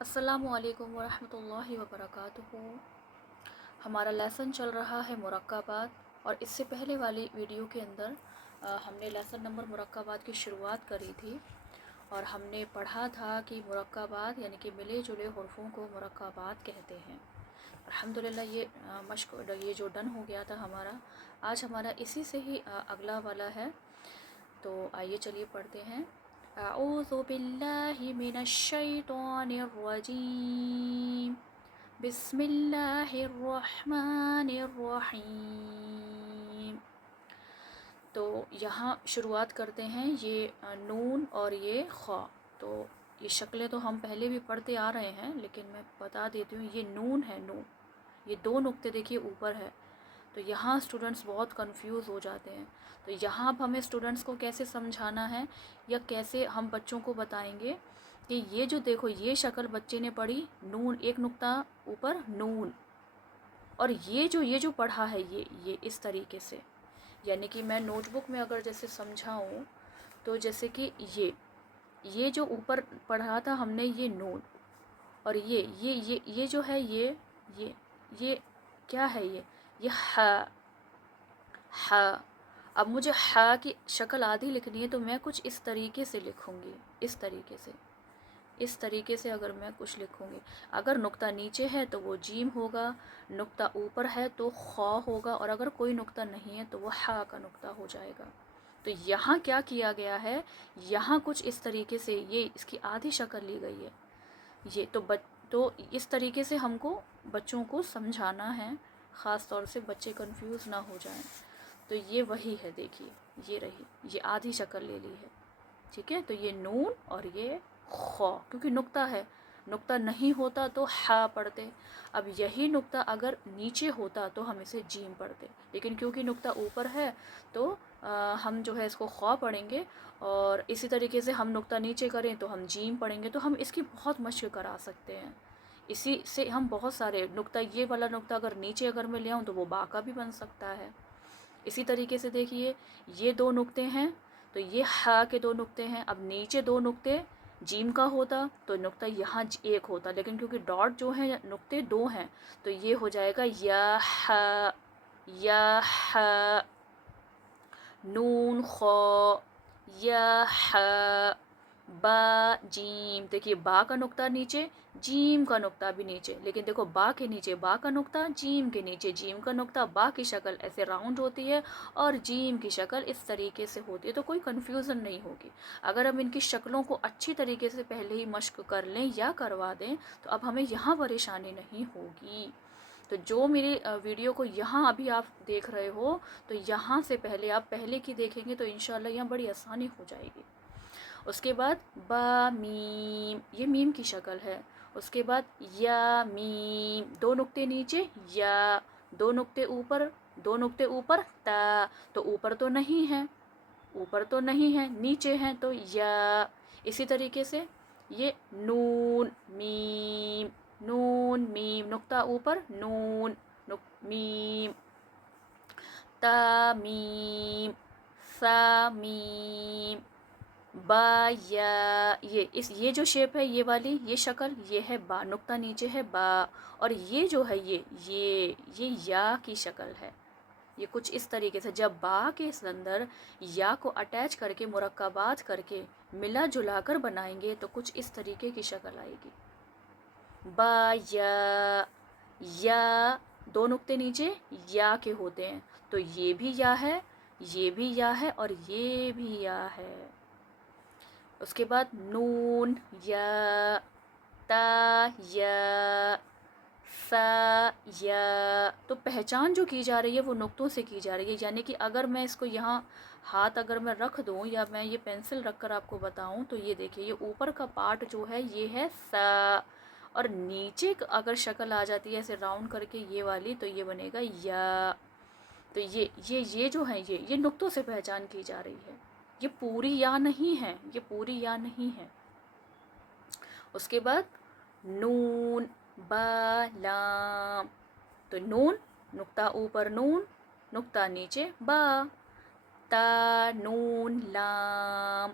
अस्सलामु अलैकुम वरहमतुल्लाहि वबरकातुहू। हमारा लेसन चल रहा है मुरक्काबात और इससे पहले वाली वीडियो के अंदर हमने लेसन नंबर मुरक्काबात की शुरुआत करी थी और हमने पढ़ा था कि मुरक्काबात यानी कि मिले जुले हुर्फ़ों को मुरक्काबात कहते हैं। अल्हम्दुलिल्लाह ये ये जो डन हो गया था हमारा। आज हमारा इसी से ही अगला वाला है, तो आइए चलिए पढ़ते हैं। अऊज़ु बिल्लाहि मिनश शैतानिर रजीम, बिस्मिल्लाहिर रहमानिर रहीम। तो यहाँ शुरुआत करते हैं। ये नून और ये ख़ा, तो ये शक्लें तो हम पहले भी पढ़ते आ रहे हैं, लेकिन मैं बता देती हूँ। ये नून है, नून। ये दो नुक्ते देखिए ऊपर है, तो यहाँ स्टूडेंट्स बहुत कंफ्यूज हो जाते हैं। तो यहाँ अब हमें स्टूडेंट्स को कैसे समझाना है या कैसे हम बच्चों को बताएंगे कि ये जो देखो ये शक्ल बच्चे ने पढ़ी, नून एक नुक्ता ऊपर नून, और ये जो पढ़ा है ये इस तरीके से। यानी कि मैं नोटबुक में अगर जैसे समझाऊँ तो जैसे कि ये जो ऊपर पढ़ा था हमने ये नून, और ये जो है ये क्या है, ये हा। अब मुझे हा की शक्ल आधी लिखनी है तो मैं कुछ इस तरीके से लिखूंगी, इस तरीके से अगर मैं कुछ लिखूंगी। अगर नुक्ता नीचे है तो वो जीम होगा, नुक्ता ऊपर है तो खा होगा, और अगर कोई नुक्ता नहीं है तो वो हा का नुक्ता हो जाएगा। तो यहाँ क्या किया गया है, यहाँ कुछ इस तरीके से ये इसकी आधी शक्ल ली गई है। ये तो इस तरीके से हमको बच्चों को समझाना है, ख़ास तौर से बच्चे कंफ्यूज ना हो जाएं। तो ये वही है, देखिए ये रही, ये आधी शक्ल ले ली है। ठीक है, तो ये नून और ये खौ, क्योंकि नुक्ता है, नुक्ता नहीं होता तो हा पढ़ते। अब यही नुक्ता अगर नीचे होता तो हम इसे जीम पढ़ते, लेकिन क्योंकि नुक्ता ऊपर है तो हम जो है इसको खौ पढ़ेंगे, और इसी तरीके से हम नुक्ता नीचे करें तो हम जीम पढ़ेंगे। तो हम इसकी बहुत मशक करा सकते हैं, इसी से हम बहुत सारे नुक्ता, ये वाला नुक्ता अगर नीचे अगर मैं ले आऊँ तो वो बा का भी बन सकता है। इसी तरीके से देखिए ये दो नुक्ते हैं तो ये हा के दो नुक्ते हैं। अब नीचे दो नुक्ते जीम का होता तो नुक्ता यहाँ एक होता, लेकिन क्योंकि डॉट जो है नुक्ते दो हैं तो ये हो जाएगा या हा, नून खो, या हा, बा जीम। देखिए बा का नुक्ता नीचे, जीम का नुक्ता भी नीचे, लेकिन देखो बा के नीचे बा का नुक्ता, जीम के नीचे जीम का नुक्ता। बा की शक्ल ऐसे राउंड होती है और जीम की शक्ल इस तरीके से होती है, तो कोई कन्फ्यूज़न नहीं होगी। अगर हम इनकी शक्लों को अच्छी तरीके से पहले ही मश्क कर लें या करवा दें तो अब हमें यहाँ परेशानी नहीं होगी। तो जो मेरी वीडियो को यहाँ अभी आप देख रहे हो, तो यहाँ से पहले आप पहले की देखेंगे तो इंशाल्लाह यहाँ बड़ी आसानी हो जाएगी। उसके बाद बा मीम, ये मीम की शक्ल है। उसके बाद या मीम, दो नुक्ते नीचे या, दो नुक्ते ऊपर ता, तो ऊपर तो नहीं है, नीचे हैं तो या। इसी तरीके से ये नून मीम, नुक्ता ऊपर नून, मीम, ता मीम, सा मीम, बा या। ये जो शेप है, ये वाली ये शक्ल, ये है बा, नुक्ता नीचे है बा, और ये जो है ये या की शक्ल है। ये कुछ इस तरीके से जब बा के अंदर या को अटैच करके मुरक्काबात करके मिला जुला कर बनाएंगे तो कुछ इस तरीके की शक्ल आएगी। बा या दो नुक्ते नीचे या के होते हैं, तो ये भी या है, ये भी या है, और ये भी या है। उसके बाद नून या, ता या, सा या। तो पहचान जो की जा रही है वो नुक्तों से की जा रही है। यानी कि अगर मैं इसको यहाँ हाथ अगर मैं रख दूँ या मैं ये पेंसिल रख कर आपको बताऊँ तो ये देखिए ये ऊपर का पार्ट जो है ये है सा, और नीचे अगर शक्ल आ जाती है ऐसे राउंड करके ये वाली तो ये बनेगा या। तो ये जो है ये नुक्तों से पहचान की जा रही है, ये पूरी या नहीं है, ये पूरी या नहीं है। उसके बाद नून बा लाम, तो नून नुक्ता ऊपर नून, नुक्ता नीचे बा, ता नून लाम,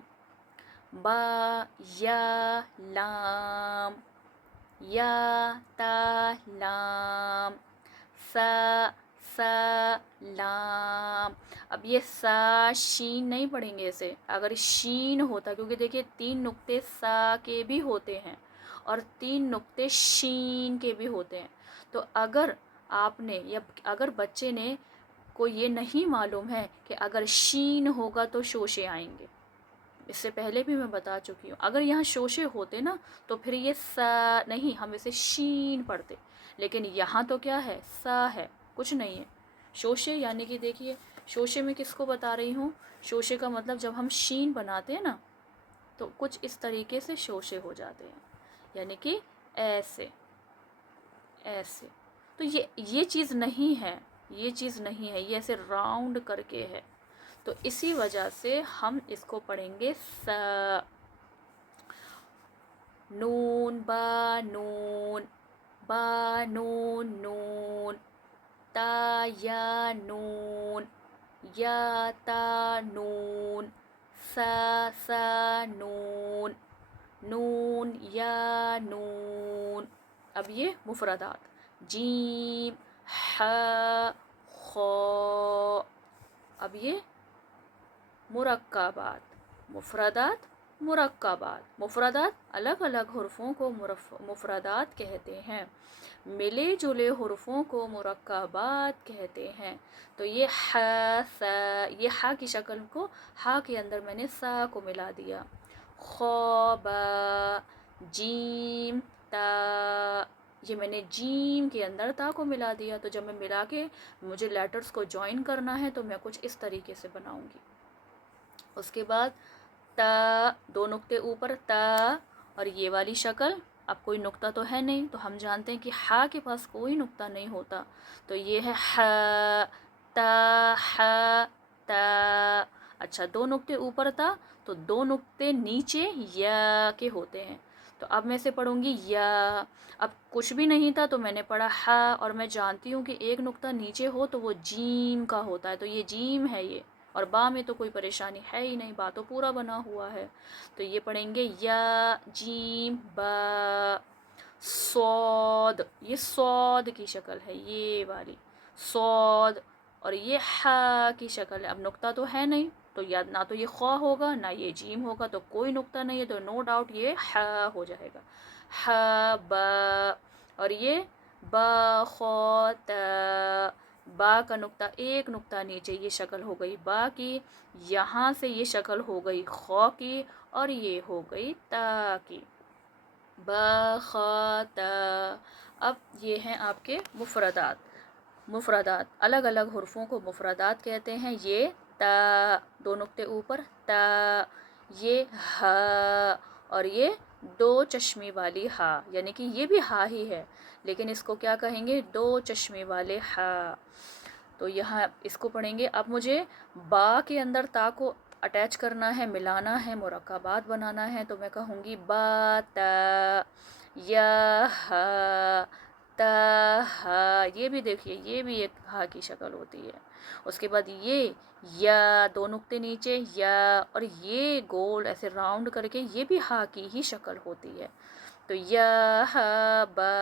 बा या लाम, یا تا لام، سا سا لام۔ اب یہ سا شین نہیں پڑھیں گے اسے، اگر شین ہوتا، کیونکہ دیکھیے 3 نقطے سا کے بھی ہوتے ہیں اور 3 نقطے شین کے بھی ہوتے ہیں، تو اگر آپ نے یا اگر بچے نے کو یہ نہیں معلوم ہے کہ اگر شین ہوگا تو شوشے آئیں گے، اس سے پہلے بھی میں بتا چکی ہوں، اگر یہاں شوشے ہوتے نا تو پھر یہ سا نہیں، ہم اسے شین پڑھتے، لیکن یہاں تو کیا ہے، سا ہے، کچھ نہیں ہے شوشے، یعنی کہ دیکھیے شوشے میں کس کو بتا رہی ہوں، شوشے کا مطلب جب ہم شین بناتے ہیں نا تو کچھ اس طریقے سے شوشے ہو جاتے ہیں، یعنی کہ ایسے ایسے، تو یہ چیز نہیں ہے، یہ چیز نہیں ہے، یہ ایسے راؤنڈ کر کے ہے، تو اسی وجہ سے ہم اس کو پڑھیں گے سا۔ نون با نون، با نون نون، تا یا نون، یا تا نون، سا سا نون، نون یا نون۔ اب یہ مفردات، جیم، ح، خ، اب یہ مرکبات، مفردات مرکبات، مفردات الگ الگ حرفوں کو مفردات کہتے ہیں، ملے جلے حرفوں کو مرکبات کہتے ہیں، تو یہ ح سا، یہ ح کی شکل کو ح کے اندر میں نے سا کو ملا دیا، خ با، جیم تا، یہ میں نے جیم کے اندر تا کو ملا دیا، تو جب میں ملا کے مجھے لیٹرز کو جوائن کرنا ہے تو میں کچھ اس طریقے سے بناؤں گی۔ اس کے بعد تا، 2 نقطے اوپر تا، اور یہ والی شکل، اب کوئی نقطہ تو ہے نہیں، تو ہم جانتے ہیں کہ ہا کے پاس کوئی نقطہ نہیں ہوتا، تو یہ ہے ح، تا ح تا۔ اچھا 2 نقطے اوپر تا تو 2 نقطے نیچے یا کے ہوتے ہیں، تو اب میں اسے پڑھوں گی یا، اب کچھ بھی نہیں تھا تو میں نے پڑھا ح، اور میں جانتی ہوں کہ ایک نقطہ نیچے ہو تو وہ جیم کا ہوتا ہے، تو یہ جیم ہے یہ، اور با میں تو کوئی پریشانی ہے ہی نہیں، با تو پورا بنا ہوا ہے، تو یہ پڑھیں گے یا جیم با، صاد، یہ صاد کی شکل ہے، یہ والی صاد، اور یہ ح کی شکل ہے، اب نقطہ تو ہے نہیں تو نہ تو یہ خواہ ہوگا نہ یہ جیم ہوگا، تو کوئی نقطہ نہیں ہے، تو نو ڈاؤٹ یہ ح ہو جائے گا، ح با، اور یہ با خا تا، با کا نقطہ ایک نقطہ نیچے، یہ شکل ہو گئی با کی، یہاں سے یہ شکل ہو گئی خا کی، اور یہ ہو گئی تا کی، با خا تا۔ اب یہ ہیں آپ کے مفردات، مفردات الگ الگ حرفوں کو مفردات کہتے ہیں، یہ تا، 2 نقطے اوپر تا، یہ ہا، اور یہ 2 چشمی والی ہا، یعنی کہ یہ بھی ہا ہی ہے لیکن اس کو کیا کہیں گے، 2 چشمی والے ہا، تو یہاں اس کو پڑھیں گے۔ اب مجھے با کے اندر تا کو اٹیچ کرنا ہے، ملانا ہے، مرکبات بنانا ہے، تو میں کہوں گی با تا، یا ہا، تا ہا، یہ بھی دیکھیے یہ بھی ایک ہا کی شکل ہوتی ہے، اس کے بعد یہ یا، 2 نقطے نیچے یا، اور یہ گول ایسے راؤنڈ کر کے یہ بھی ہا کی ہی شکل ہوتی ہے، تو یا ہا با،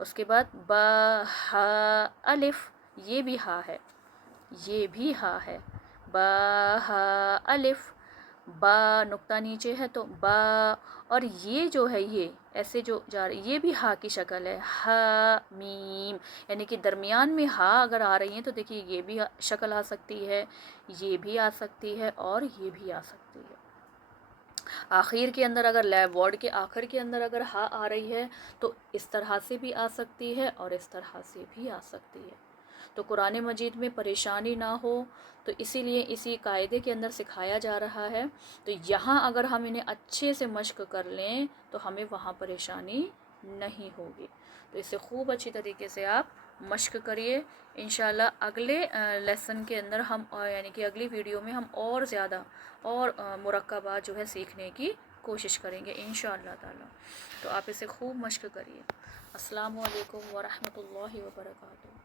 اس کے بعد با ہا الف، یہ بھی ہا ہے، یہ بھی ہا ہے، با ہا الف، با نقطہ نیچے ہے تو با، اور یہ جو ہے یہ ایسے جو جا رہی یہ بھی ہا کی شکل ہے، ہا میم، یعنی کہ درمیان میں ہا اگر آ رہی ہیں تو دیکھیے یہ بھی شکل آ سکتی ہے، یہ بھی آ سکتی ہے، اور یہ بھی آ سکتی ہے، آخر کے اندر اگر ورڈ کے آخر کے اندر اگر ہا آ رہی ہے تو اس طرح سے بھی آ سکتی ہے اور اس طرح سے بھی آ سکتی ہے، تو قرآن مجید میں پریشانی نہ ہو تو اسی لیے اسی قاعدے کے اندر سکھایا جا رہا ہے، تو یہاں اگر ہم انہیں اچھے سے مشق کر لیں تو ہمیں وہاں پریشانی نہیں ہوگی، تو اسے خوب اچھی طریقے سے آپ مشق کریے، انشاءاللہ اگلے لیسن کے اندر ہم یعنی کہ اگلی ویڈیو میں ہم اور زیادہ اور مرکبات جو ہے سیکھنے کی کوشش کریں گے انشاءاللہ تعالی، تو آپ اسے خوب مشق کریے۔ السلام علیکم ورحمۃ اللہ وبرکاتہ۔